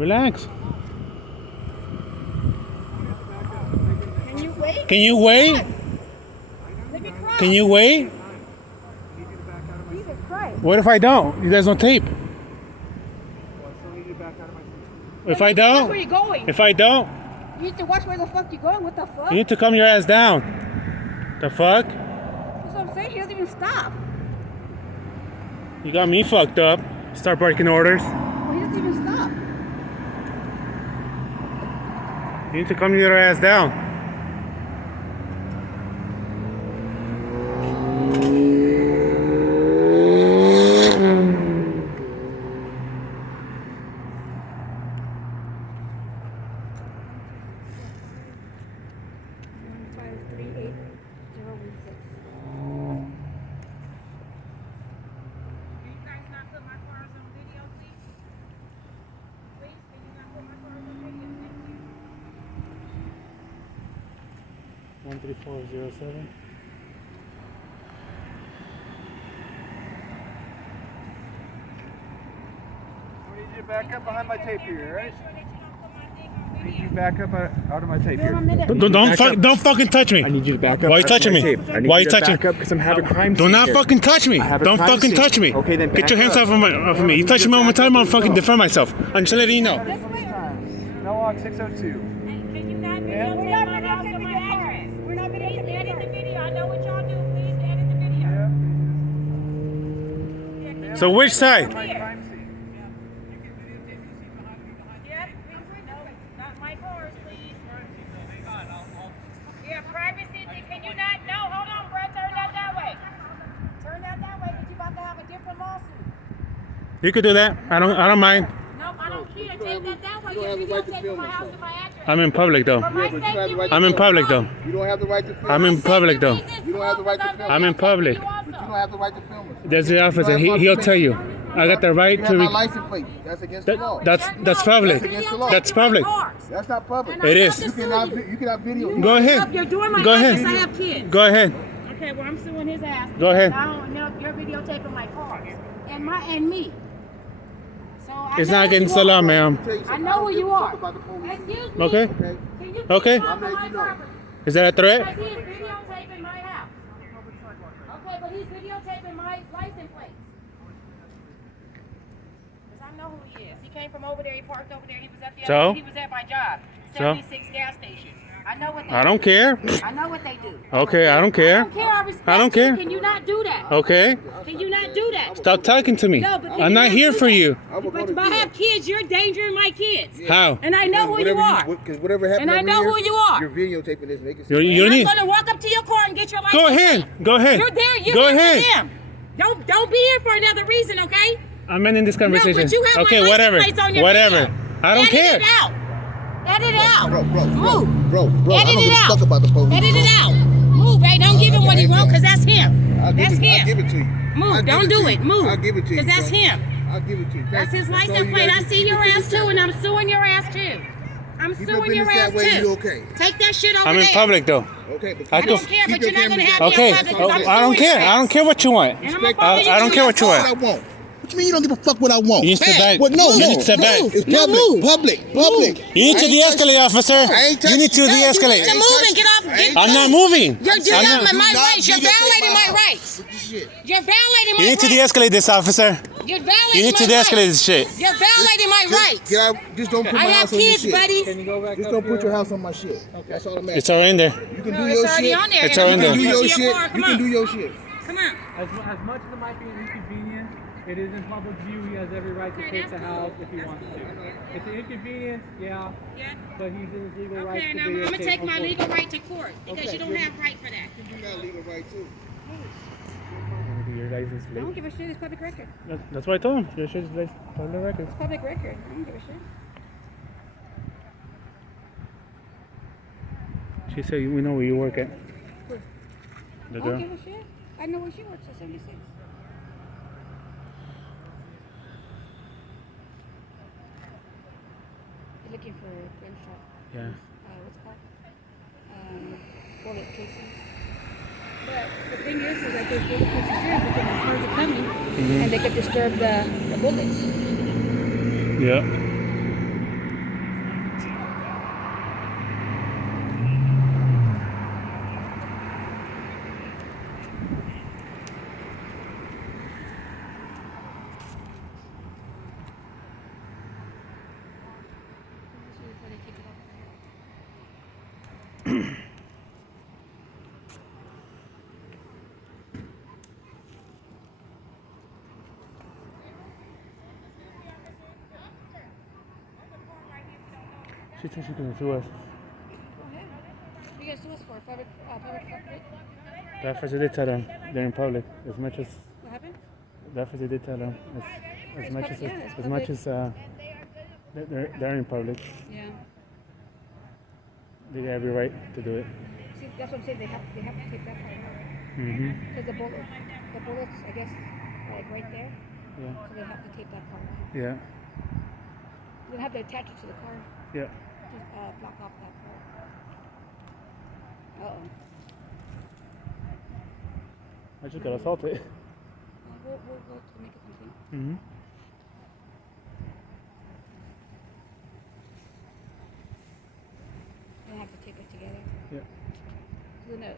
Relax. Can you wait? Can you wait? Let me cry. Can you wait? Jesus Christ. What if I don't? There's no tape. If I Watch where don't, you're going. if I don't, You need to watch where the fuck you're going. What the fuck? you need to calm your ass down. The fuck? That's what I'm saying. He doesn't even stop. You got me fucked up. Start breaking orders. Well, he doesn't even stop. You need to calm your ass down. One 3407. I need you to back up behind my tape here, right? I need you to back up out of my tape here. Don't fucking touch me. I need you to back up. Why are you touching me? Why are you touching? Back up because I'm having crime. Do not fucking touch me. Don't fucking touch me. Okay, then get your hands off of me. You touch me one more time, I'll fucking defend myself. I'm just letting you know. Mellock 602. Can you not videotape my house or my address? We're not Please videotaping edit your the video. I know what y'all do. Please edit the video. So which side? Yep. No, not my cars, please. Yeah, privacy. Can you not? No, hold on, bro. Turn that way. Turn that way because you're about to have a different lawsuit. You could do that. I don't mind. No, I don't care. Take that way. You're videotaping my house and my address. I'm in public though. For my safety reasons. I'm in public though. You don't have the right to film. I'm in public though. You don't have the right to film. I'm in public. You don't have the right to film it. There's the officer. He'll tell you. I got the right You have my to. license plate. That's against the law. That's public. That's public. That's not public. It is. You cannot video. Go ahead. You're doing my Go address. ahead. I have kids. Go ahead. Okay, well, I'm suing his ass. Go ahead. I don't know if you're videotaping my cars and me. So I It's know not who against you the law, are. ma'am. I know who you are. Excuse me. Okay. Can you Okay. please off of my property? Is that a threat? Because he is videotaping my house. Okay, but he's videotaping my license plate. Because I know who he is. He came from over there. He parked over there. He was at the So? he was at my job. So? 76 gas station. I know what they I don't care. I know what they do. Okay, I don't care. I don't care. I respect I don't you. care. Can you not do that? Okay. Can you not do that? Stop talking to me. No, but can I'm you not here do for that? you. But if I have kids, you're endangering my kids. How? And I know who you are. Because whatever happened And I know over who here, you are. You're videotaping this. Make it You And need. I'm gonna walk up to your car and get your license. Go ahead. Go ahead. You're there. You're Go there ahead. for them. Don't be here for another reason, okay? I'm ending this conversation. No, but you have Okay, my whatever. license plates on your Whatever. video. I don't Edit care. it out. Edit it out. Bro, Move. bro. Edit I don't it give a out. fuck about the police. Edit it out. Move, babe. Don't give him what he wants, because that's him. I'll That's give him. I'll give it to you. Move. I'll Don't give do to it. you. Move. I'll give it to you. Because that's bro. him. I'll give it to you. That's his all license you plate. gotta I do. see your Keep ass too, and I'm suing your ass too. I'm Keep suing your business ass that way, too. you okay? Take that shit over I'm there. in public though. Okay, but I I could- don't care, but you're not gonna have me Okay. in public because I'm I don't suing your care. I don't ass. care what you want. And I'm gonna I follow you I don't to care your what you car. want. What I want. What you mean you don't give a fuck what I want? You need to step back. What? No, You no. need to step back. It's No, public. move. Public. You need to I ain't de-escalate, officer. ain't You need to touching- de-escalate. To move and get off. I'm not moving. You're I'm doing not- my Do not rights. You're videotape violating my house. rights. With this shit. You're violating You my need to rights. de-escalate this, officer. You're You violating need to my de-escalate rights. this shit. You're violating my rights. Get out. Just don't put I my have house on your kids, shit. buddy. Just don't put your house on my shit. That's all I'm asking. It's already in there. You can No, do it's your already shit. on there. It's and already I'm in You gonna do there. go your to shit. car. You Come can do on. your shit. Come on. As much as it might be an inconvenience, it is in public view. He has every right to take the house if he wants to. It's an inconvenience, yeah, Yeah. but he's in his legal right Okay, to now I'm gonna videotape take my on legal right to court because Okay, you don't good. have right for that. You got legal right too. Your license I don't give a shit. It's public record. That's what I told him. Your shit is public record. It's public record. I don't give a shit. She said, we know where you work at. The I don't girl. give a shit. I know where she works at 76. You're looking for gunshot. Yeah. What's it called? Bullet casings. But the thing is that there's bullet casings here because the cars are coming and they could disturb the bullets. Yeah. She thinks she can sue us. Go ahead. What are you gonna sue us for? Public property? That's what they did tell them. They're in public. As much as What happened? that's what they did tell them. As It's much public- as yeah, it's as much public. as they're in public. Yeah. They have every right to do it. See, that's what I'm saying. They have to take that part out. Mm-hmm. Because the bullets, I guess, are like right there. Yeah. So they have to take that part out. Yeah. They have to attach it to the car. Yeah. Just block off that part. Uh-oh. I just got assaulted. We'll go to make a complaint. Mm-hmm. They have to tape it together. Yeah. So then